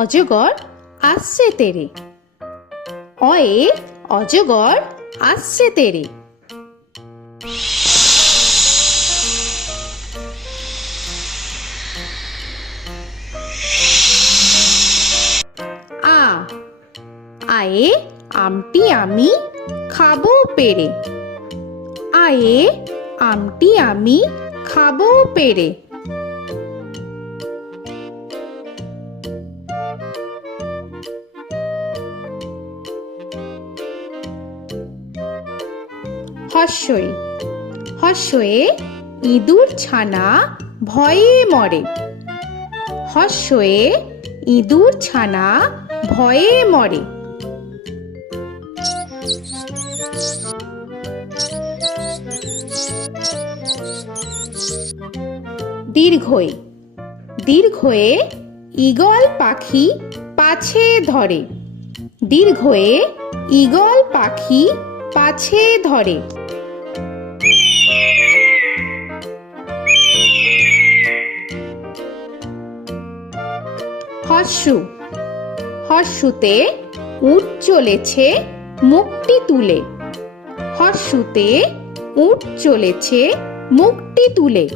অজগর আসছে তেরে। অয়ে অজগর আসছে তেরে। আ আয়ে আমটি আমি খাবো পেরে। আয়ে আমটি আমি খাবো পেরে। হর্ষই হর্ষয়ে ইঁদুর ছানা ভয়ে মরে। হর্ষয়ে ইঁদুর ছানা ভয়ে মরে। দীর্ঘই দীর্ঘয়ে ঈগল পাখি পাছে ধরে। দীর্ঘয়ে ঈগল পাখি পাছে ধরে। হর্ষু হর্ষুতে উট চলেছে মুখটি তুলে। হর্ষুতে উট চলেছে মুখটি তুলে।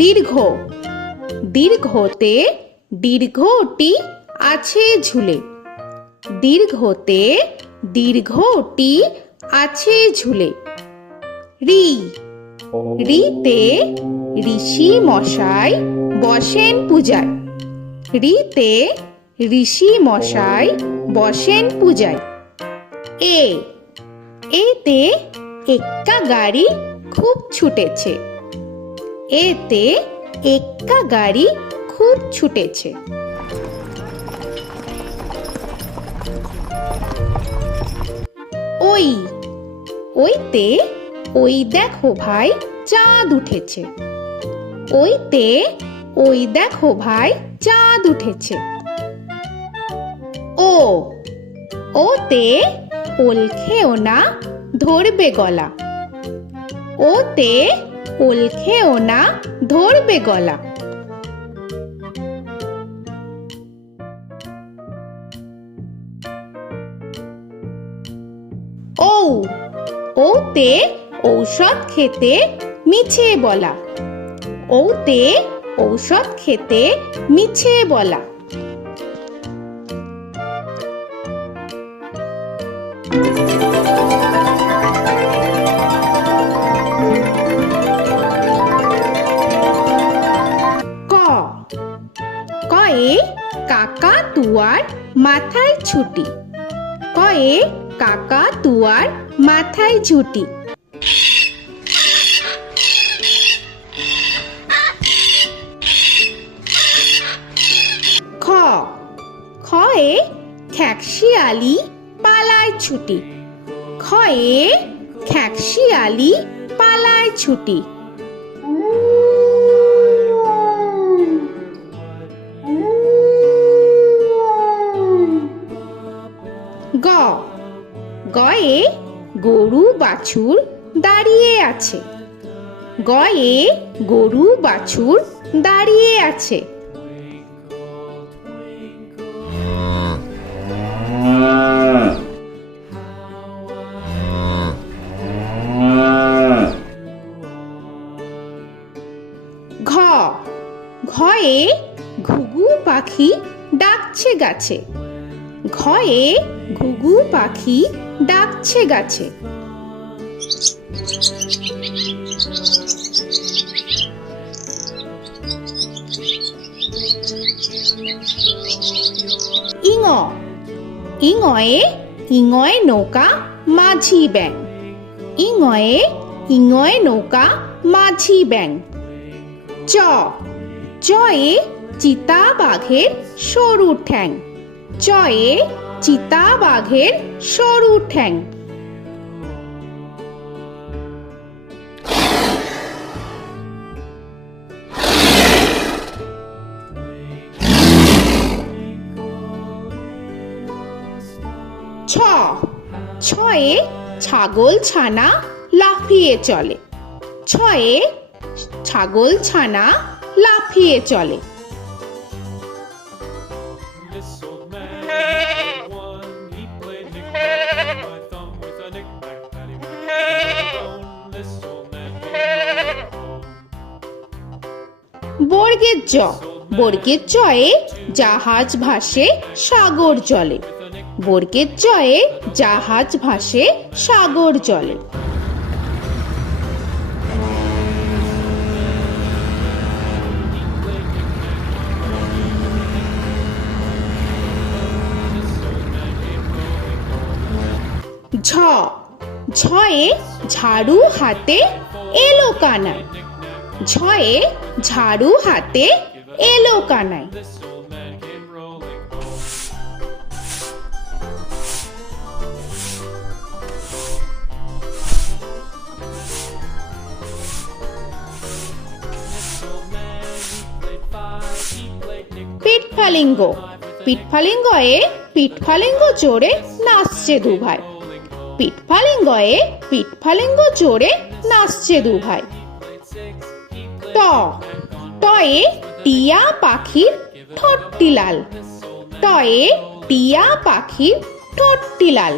দীর্ঘ দীর্ঘতে দীর্ঘটি আছে ঝুলে। দীর্ঘতে দীর্ঘটি আছে ঝুলে। রি রিতে ঋষি মশাই বসেন পূজায়। রিতে ঋষি মশাই বসেন পূজায়। এ এতে এক্কা গাড়ি খুব ছুটেছে। এতে এক্কা গাড়ি খুব ছুটেছে। ওই ওইতে ওই দেখো ভাই চাঁদ উঠেছে। ওইতে ওই দেখো ভাই চাঁদ উঠেছে। ও ওতে ওল খেও না ধরবে গলা। ওতে ওল খেও না ধরবে গলা। ঔ ওতে ঔষধ খেতে মিছে বলা। ওতে ঔষধ খেতে মিছে বলা। ক কয়ে কাকা তুয়ার মাথায় ছুটি। কয়ে কাকা তুয়ার মাথায় ঝুটি। খ খয়ে খ্যাকশিয়ালি পালায় ছুটি। খয়ে খ্যাকশিয়ালি পালায় ছুটি। গ গয়ে গরু বাছুর দাঁড়িয়ে আছে। গয়ে গরু বাছুর দাঁড়িয়ে আছে। ঘ ঘয়ে ঘুঘু পাখি ডাকছে গাছে। ঘয়ে ঘুঘু পাখি ডাকছে গাছে। ইঙ ইঙয়ে ইঙয়ে নৌকা মাঝি ব্যাং। ইঙয়ে ইঙয়ে নৌকা মাঝি ব্যাং। চ চয়ে চিতা বাঘের সরু ঠ্যাং। চয়ে চিতা বাঘের সরু ঠ্যাং। ছ ছয়ে ছাগল ছানা লাফিয়ে চলে। ছয়ে ছাগল ছানা লাফিয়ে চলে। This old man had one. He played knick-knack on my thumb with a knick-knack, paddywhack, this old man came home. বর্গের জ, বর্গের জয়ে জাহাজ ভাসে সাগর জলে। বর্গের জয়ে জাহাজ ভাসে সাগর জলে। ঝ, ঝয়ে ঝাড়ু হাতে এলো কানাই। ঝয়ে ঝাড়ু হাতে এলো Kanai. This old man came rolling home. This old man, he played five. He played knick-knack. পিঠফালিঙ্গ, পিঠফালিঙ্গয়ে পিঠফালিঙ্গ জোরে নাচছে দুভাই। পিঠফালিঙ্গয়ে পিঠফালিঙ্গ জোরে নাচছে দুভাই। ট, টয়ে টিয়া পাখির ঠোঁটটি লাল। টয়ে টিয়া পাখির ঠোঁটটি লাল।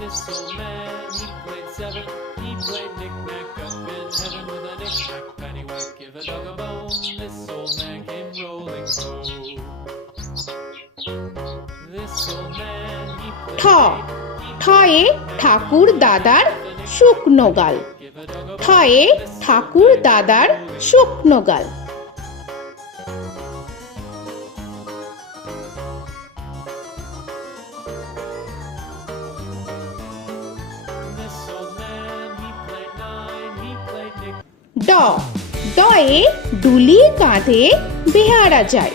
This old man, he played seven. He played knick-knack up in heaven with a knick-knack, paddywhack, give a dog a bone. This old man came rolling home. This old man, he ঠ, played ঠয়ে ঠাকুর দাদার শুকনো গাল। give a dog a ঠয়ে ঠাকুর দাদার শুকনো গাল। This old man, he played nine. He played knick. ড, ডয়ে ডুলি কাঁধে বেহারা যায়।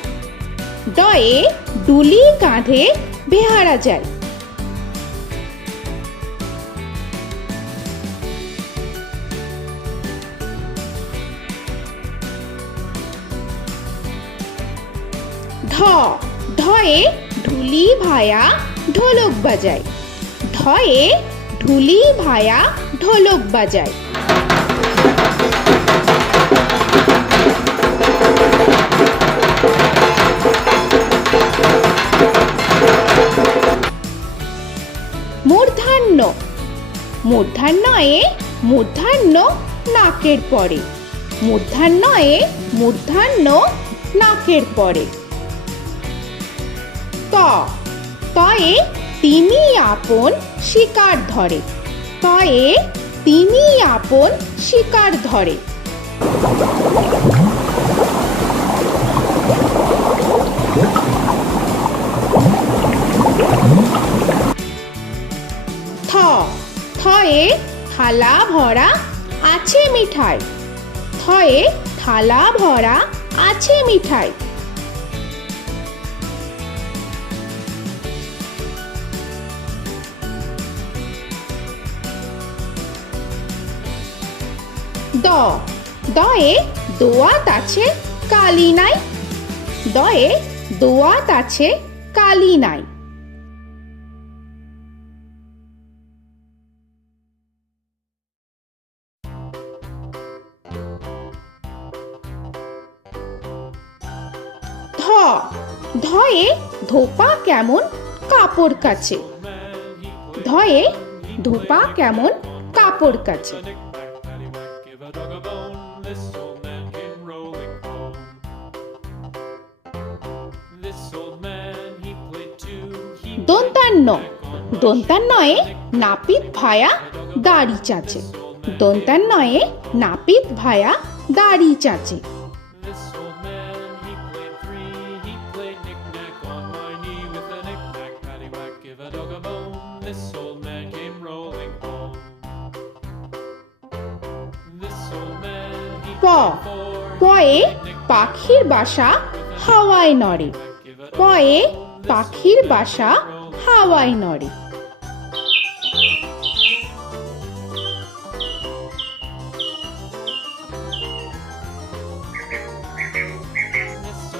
ডয়ে ডুলি কাঁধে বেহারা যায়। ঢ, ঢয়ে ঢুলি ভায়া ঢোলক বাজায়। ঢয়ে ঢুলি ভায়া ঢোলক বাজায়। মূর্ধান্য, মূর্ধান্যয়ে মূর্ধান্য নাকের পরে। মূর্ধান্যয়ে মূর্ধান্য নাকের পরে। ত, তয়ে তিনি আপন শিকার ধরে। তয়ে তিনি আপন শিকার ধরে। থ, থয়ে থালা ভরা আছে মিঠাই। থয়ে থালা ভরা আছে মিঠাই। দ, দয়ে দোয়াত আছে কালি নাই। দয়ে দোয়াত আছে কালি নাই। ধ, ধয়ে ধোপা কেমন কাপড় কাচে। ধয়ে ধোপা কেমন কাপড় কাচে। Knick-knack, paddywhack, give a dog a bone. This old man came rolling home. This old man, he played two. He দন্তান্ন, দন্তান্নয়ে নাপিত ভায়া দাড়ি চাচে। দন্তান্নয়ে নাপিত ভায়া দাড়ি চাচে। This old man, he played three. He played knick-knack on my knee with a knick-knack, paddywhack, give a dog a bone. This old man came rolling home. This old man, he প, played four. পয়ে পাখির বাসা হাওয়ায় নড়ে। পয়ে পাখির বাসা হাওয়ায় নড়ে।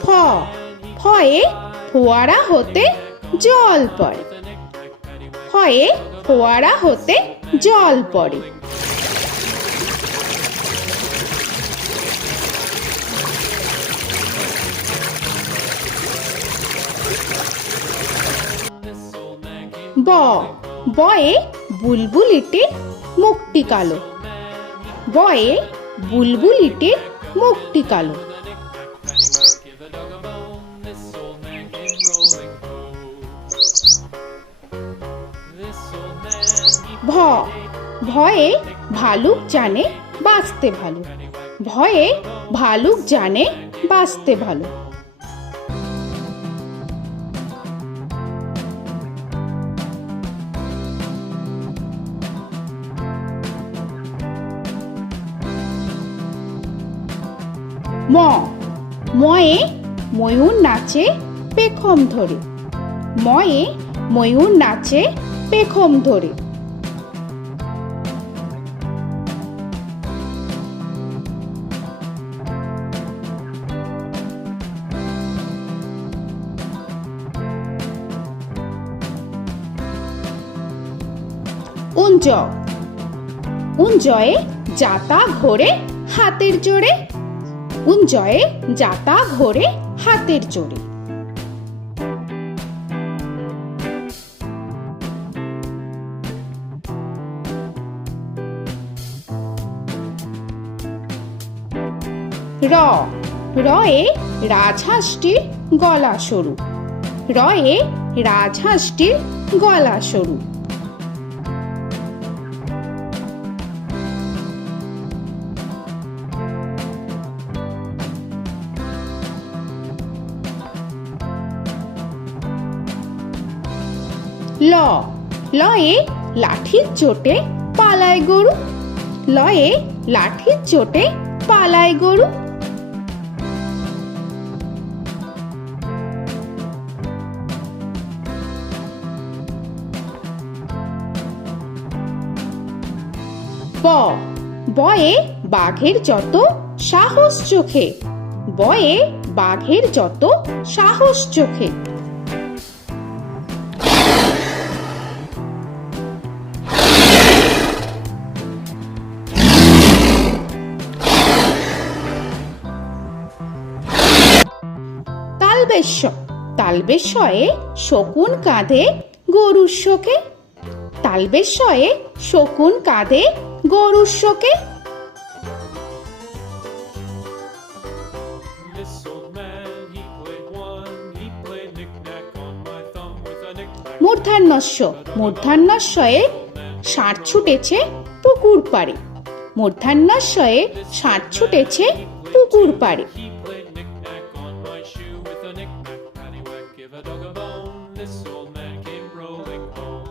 ফ, ফয়ে ফোয়ারা হতে জল পড়ে। ফয়ে ফোয়ারা হতে জল পড়ে। ব বয়ে বুলবুলিটির মুখটি কালো। বয়ে বুলবুলিটির মুখটি কালো। Give a dog a bone, this old man came rolling home. This old man, he ভ ভয়ে ভালুক জানে বাঁচতে ভালো। ভয়ে ভালুক জানে বাঁচতে ভালো। ম ময়ে ময়ূর নাচে পেখম ধরে। ময়ে ময়ূর নাচে পেখম ধরে। উঞ্জ উঞ্জয়ে যাতা ঘোরে হাতের জোরে। উঞ্জয়ে যাতা ঘোরে হাতের জোরে। র রয়ে রাজহাঁসটির গলা সরু। রয়ে রাজহাঁসটির গলা সরু। ল লয়ে লাঠির চোটে পালায় গরু। লয়ে লাঠির চোটে পালায় গরু। ব বয়ে বাঘের যত সাহস চোখে। বয়ে বাঘের যত সাহস চোখে। তালবেশ্য তালবেশ্যয়ে শকুন কাঁধে গরুর শোকে। তালবেশ্যয়ে শকুন কাঁধে গরুর শোকে। This old man, he played one, he played knick-knack on my thumb with a knick-knack. মূর্ধন্যস্য মূর্ধন্যস্বয়ে ষাঁড় ছুটেছে পুকুর পাড়ে। মূর্ধন্যস্বয়ে ষাঁড় ছুটেছে পুকুর পাড়ে। He played knick-knack on my shoe with a knick-knack, paddywhack, give a dog a bone. This old man came rolling home.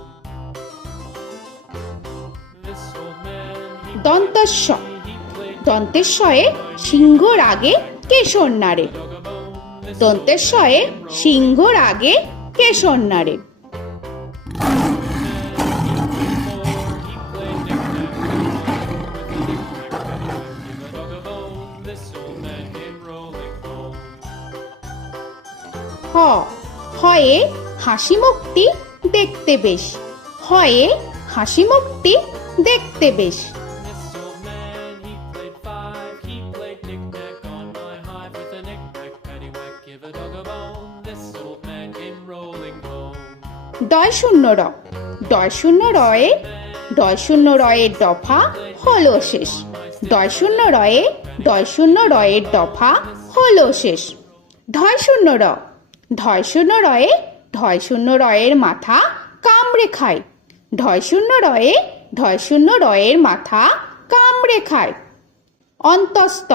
This old man, he দন্তস্ব played দন্তেশ্বয়ে সিংহর আগে কেশর নাড়ে। dog a bone. This দন্তেশ্বয়ে সিংহর আগে কেশর নাড়ে। he played knick-knack on my with a knick-knack, paddywhack, give a dog a bone. This old man came rolling home. হ হয়ে হাসি মুখটি দেখতে বেশ। হয়ে হাসি মুখটি দেখতে বেশ। This old man, he played five, he played knick-knack on my hive with a knick-knack, paddywhack, give a dog a bone. This old man came rolling home. ডয় শূন্য র ডয় শূন্য রয়ে ডয় শূন্য রয়ের দফা হলো শেষ। ডয় শূন্য রয়ে ডয় শূন্য রয়ের দফা হলো শেষ। ঢয় শূন্য র ঢয় শূন্য রয়ে ঢয় শূন্য রয়ের মাথা কামড়ে খায়। ঢয় শূন্য রয়ে ঢয় শূন্য রয়ের মাথা কামড়ে খায়। অন্তস্থ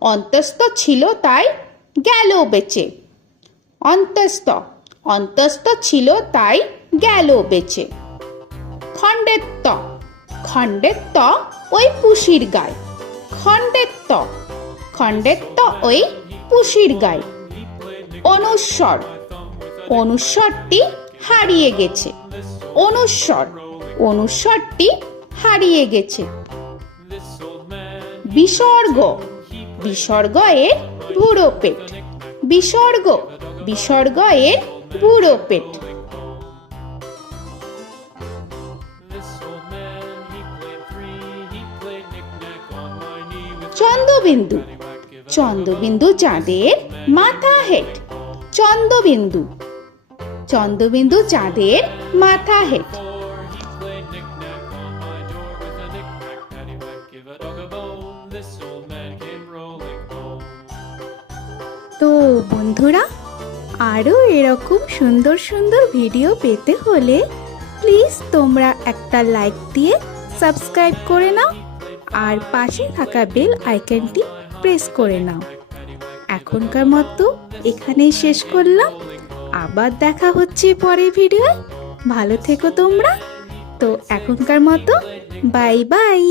অন্তস্থ ছিল তাই গেল বেঁচে। অন্তস্থ অন্তস্থ ছিল তাই গেল বেঁচে। খণ্ডেত্ব খণ্ডেত্ব ওই পুষির গায়। খণ্ডেত্ব খণ্ডেত্ব ওই পুষির গায়। অনুস্বর অনুস্বরটি হারিয়ে গেছে। অনুস্বর অনুস্বরটি হারিয়ে গেছে। This old man, বিসর্গ বিসর্গ এর বুড়ো পেট। বিসর্গ বিসর্গ এর বুড়ো পেট। this old man, he played three, he played knick-knack on my knee with Chandrabindu paddywhack, give a Chandrabindu চাঁদের মাথা হেট। চন্দ্রবিন্দু চন্দ্রবিন্দু চাঁদের মাথা head. Before he played knick-knack on my door with a knick-knack, paddywhack, give a dog a bone. This old man came rolling home. তো বন্ধুরা, আরও এরকম সুন্দর সুন্দর ভিডিও পেতে হলে প্লিজ তোমরা একটা লাইক দিয়ে সাবস্ক্রাইব করে নাও আর পাশে থাকা বেল আইকনটি প্রেস করে নাও। এখনকার মতো এখানেই শেষ করলাম, আবার দেখা হচ্ছে পরের ভিডিও। ভালো থেকো তোমরা। তো এখনকার মতো বাই বাই।